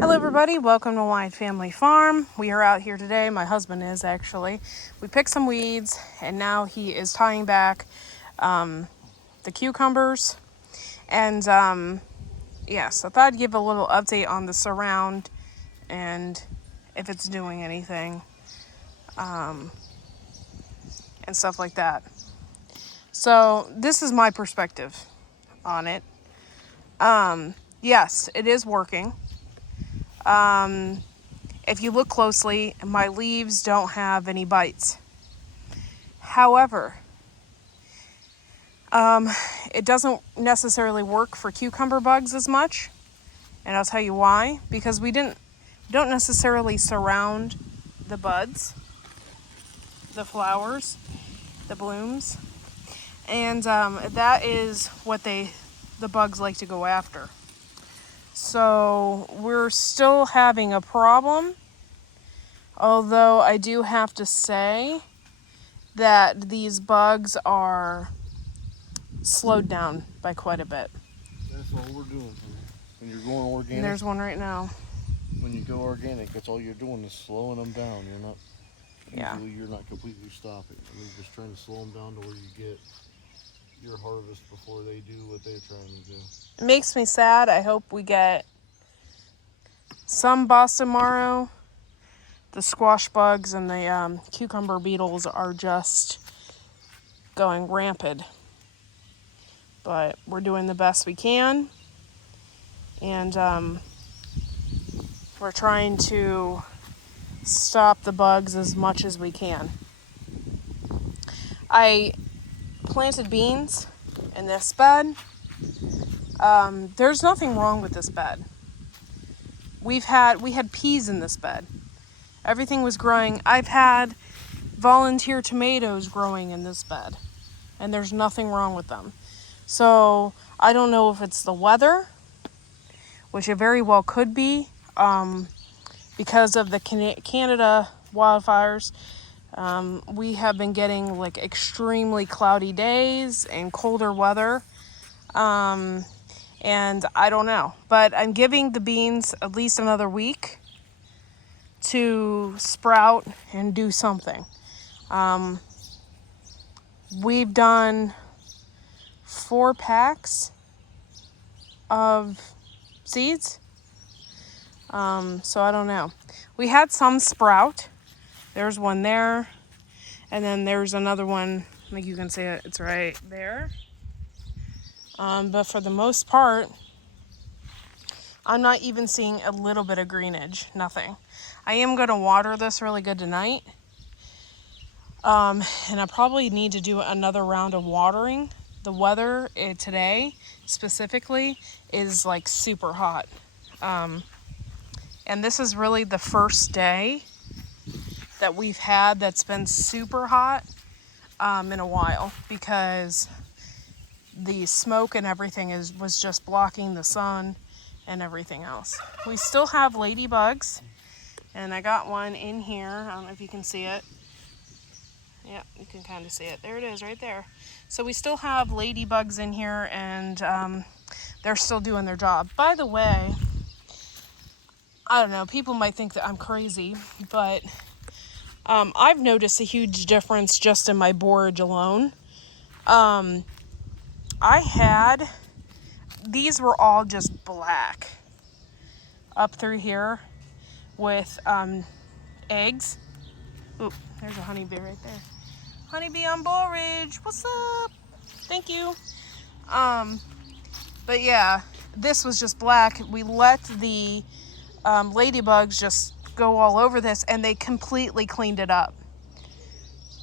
Hello everybody, welcome to Wine Family Farm. We are out here today, my husband is actually. We picked some weeds and now he is tying back the cucumbers. And yes, I thought I'd give a little update on the surround and if it's doing anything and stuff like that. So this is my perspective on it. Yes, it is working. If you look closely, my leaves don't have any bites. However, it doesn't necessarily work for cucumber bugs as much, and I'll tell you why. Because we don't necessarily surround the buds, the flowers, the blooms, and that is what the bugs like to go after. So we're still having a problem, although I do have to say that these bugs are slowed down by quite a bit. That's all we're doing. When you're going organic, And there's one right now. when you go organic, that's all you're doing is slowing them down. You're not, Yeah. usually you're not completely stopping. You're just trying to slow them down to where you get your harvest before they do what they're trying to do. It makes me sad. I hope we get some Boston Marrow. The squash bugs and the cucumber beetles are just going rampant. But we're doing the best we can. And we're trying to stop the bugs as much as we can. I planted beans in this bed. There's nothing wrong with this bed. We had peas in this bed. Everything was growing. I've had volunteer tomatoes growing in this bed, and there's nothing wrong with them. So I don't know if it's the weather, which it very well could be, because of the Canada wildfires. We have been getting like extremely cloudy days and colder weather. And I don't know, but I'm giving the beans at least another week to sprout and do something. We've done 4 packs of seeds. So I don't know. We had some sprout. There's one there. And then there's another one, like you can see it, it's right there. But for the most part, I'm not even seeing a little bit of greenage, nothing. I am going to water this really good tonight. And I probably need to do another round of watering. The weather today specifically is like super hot. And this is really the first day that we've had that's been super hot in a while, because the smoke and everything was just blocking the sun and everything else. We still have ladybugs, and I got one in here. I don't know if you can see it. Yeah, you can kind of see it. There it is right there. So we still have ladybugs in here, and they're still doing their job. By the way, I don't know, people might think that I'm crazy, but I've noticed a huge difference just in my borage alone. These were all just black up through here with eggs. Oop, there's a honeybee right there. Honeybee on borage, what's up? Thank you. But yeah, this was just black. We let the ladybugs just go all over this, and they completely cleaned it up.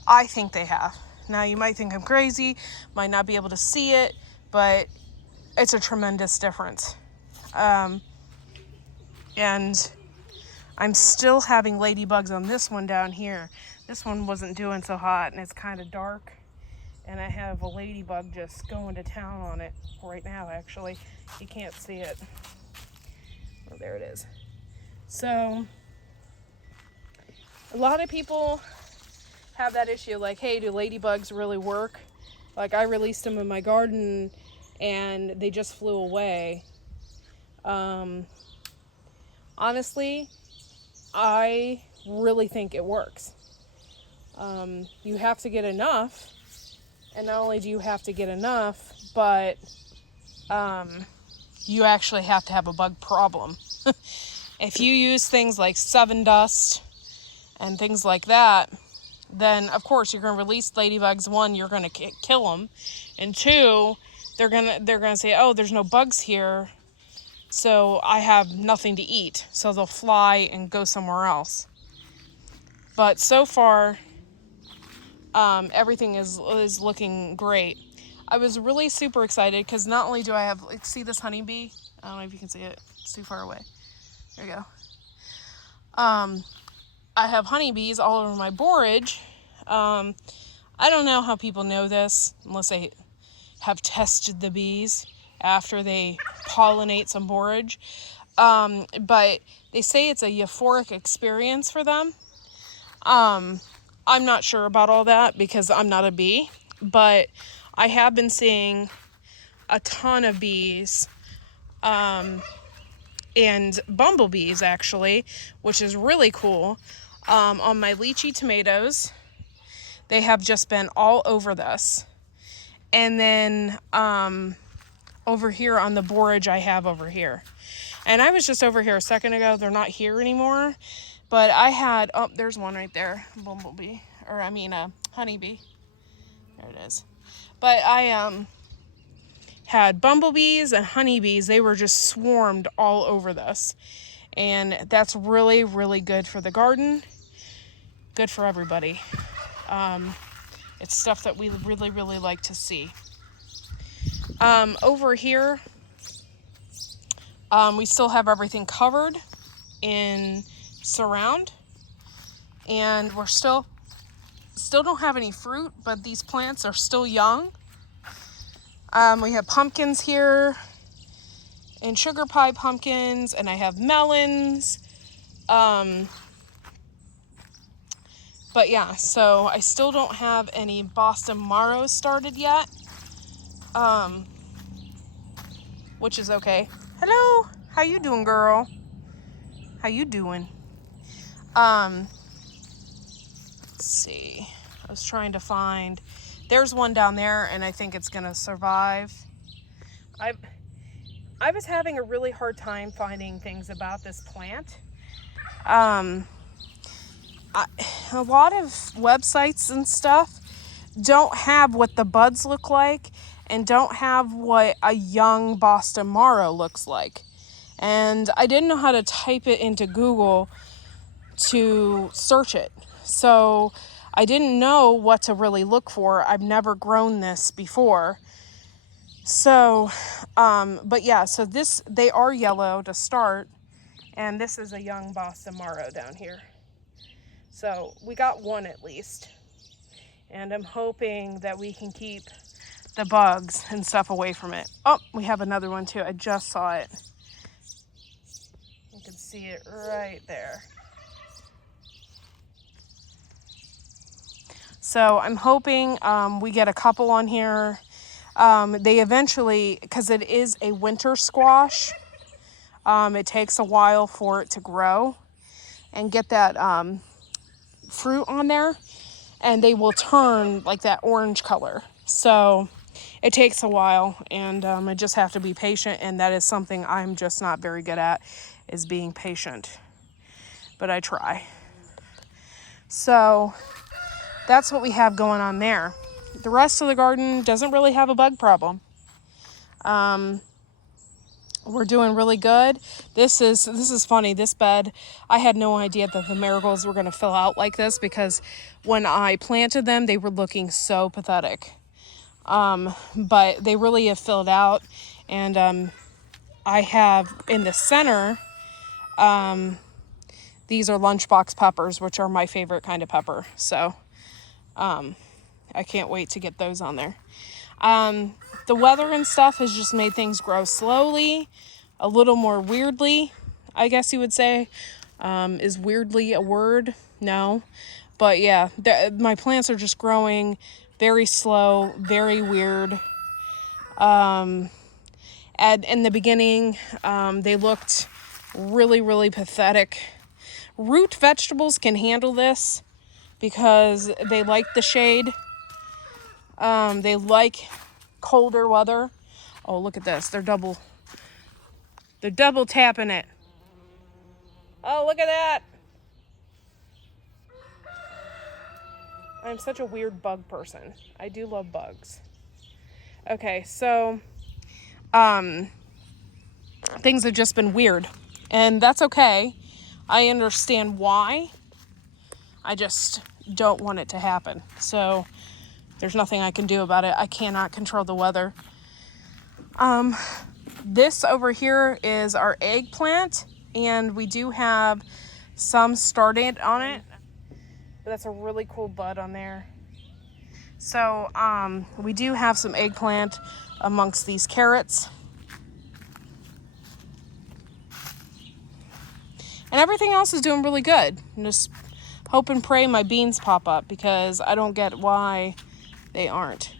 I think they have. Now, you might think I'm crazy, might not be able to see it, but it's a tremendous difference. And I'm still having ladybugs on this one down here. This one wasn't doing so hot, and it's kind of dark. And I have a ladybug just going to town on it right now, actually. You can't see it. Oh, there it is. So, a lot of people have that issue, like, hey, do ladybugs really work? Like, I released them in my garden, and they just flew away. I'm honestly, I really think it works. You have to get enough, and not only do you have to get enough, but you actually have to have a bug problem. If you use things like Seven Dust and things like that, then of course you're going to release ladybugs. One, you're going to kill them, and two, they're gonna say, oh, there's no bugs here, so I have nothing to eat. So they'll fly and go somewhere else. But so far, everything is looking great. I was really super excited because not only do I have, like, see this honeybee? I don't know if you can see it. It's too far away. There you go. I have honeybees all over my borage. I don't know how people know this unless they have tested the bees after they pollinate some borage. But they say it's a euphoric experience for them. I'm not sure about all that because I'm not a bee, but I have been seeing a ton of bees, and bumblebees actually, which is really cool. On my lychee tomatoes, they have just been all over this. And then over here on the borage I have over here. And I was just over here a second ago. They're not here anymore. But I had, oh, there's one right there, bumblebee, or I mean a honeybee. There it is. But I had bumblebees and honeybees. They were just swarmed all over this. And that's really, really good for the garden. Good for everybody. It's stuff that we really, really like to see. Over here, we still have everything covered in surround, and we're still don't have any fruit, but these plants are still young. We have pumpkins here and sugar pie pumpkins, and I have melons. But yeah, so I still don't have any Boston Marrows started yet, which is okay. Hello, how you doing, girl? How you doing? Let's see. I was trying to find. There's one down there, and I think it's gonna survive. I was having a really hard time finding things about this plant. A lot of websites and stuff don't have what the buds look like and don't have what a young Boston Marrow looks like. And I didn't know how to type it into Google to search it. So I didn't know what to really look for. I've never grown this before. So, but yeah, so they are yellow to start. And this is a young Boston Marrow down here. So we got one at least. And I'm hoping that we can keep the bugs and stuff away from it. Oh, we have another one too. I just saw it. You can see it right there. So I'm hoping we get a couple on here. They eventually, because it is a winter squash, it takes a while for it to grow and get that fruit on there, and they will turn like that orange color. So it takes a while, and I just have to be patient, and that is something I'm just not very good at, is being patient. But I try. So that's what we have going on there. The rest of the garden doesn't really have a bug problem. We're doing really good. This is funny. This bed, I had no idea that the marigolds were going to fill out like this, because when I planted them, they were looking so pathetic. But they really have filled out. And I have in the center, these are lunchbox peppers, which are my favorite kind of pepper. So I can't wait to get those on there. The weather and stuff has just made things grow slowly, a little more weirdly, I guess you would say. Is weirdly a word? No. But yeah, my plants are just growing very slow, very weird. And in the beginning, they looked Really, really pathetic. Root vegetables can handle this because they like the shade. They like colder weather. Oh, look at this. They're double tapping it. Oh, look at that. I'm such a weird bug person. I do love bugs. Okay, so things have just been weird, and that's okay. I understand why. I just don't want it to happen. So there's nothing I can do about it. I cannot control the weather. This over here is our eggplant, and we do have some started on it, but that's a really cool bud on there. So we do have some eggplant amongst these carrots. And everything else is doing really good. Just hope and pray my beans pop up, because I don't get why they aren't.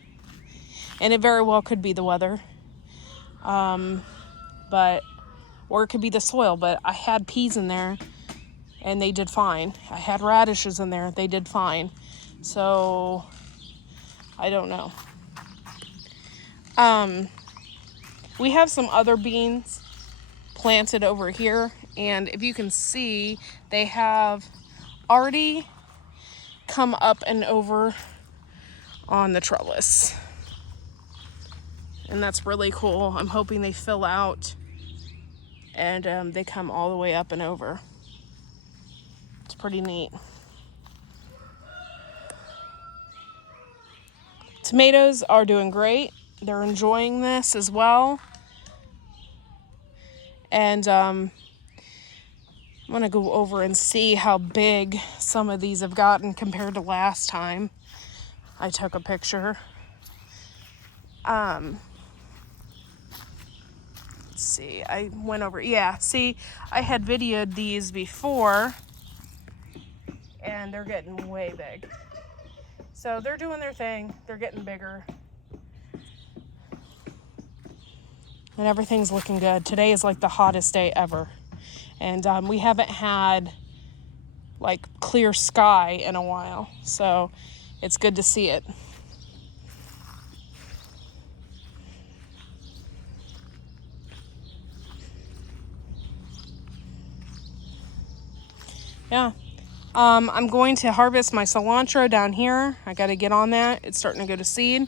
And it very well could be the weather. Or it could be the soil, but I had peas in there and they did fine. I had radishes in there, they did fine. So I don't know. We have some other beans planted over here, and if you can see, they have already come up and over on the trellis, and that's really cool. I'm hoping they fill out and they come all the way up and over. It's pretty neat. Tomatoes are doing great. They're enjoying this as well. And I'm going to go over and see how big some of these have gotten compared to last time I took a picture. Let's see, I went over, yeah, see, I had videoed these before, and they're getting way big. So they're doing their thing. They're getting bigger. And everything's looking good. Today is like the hottest day ever. And we haven't had like clear sky in a while. So it's good to see it. Yeah. I'm going to harvest my cilantro down here. I got to get on that. It's starting to go to seed.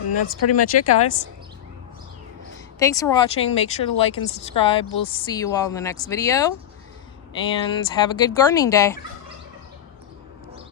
And that's pretty much it, guys. Thanks for watching. Make sure to like and subscribe. We'll see you all in the next video. And have a good gardening day.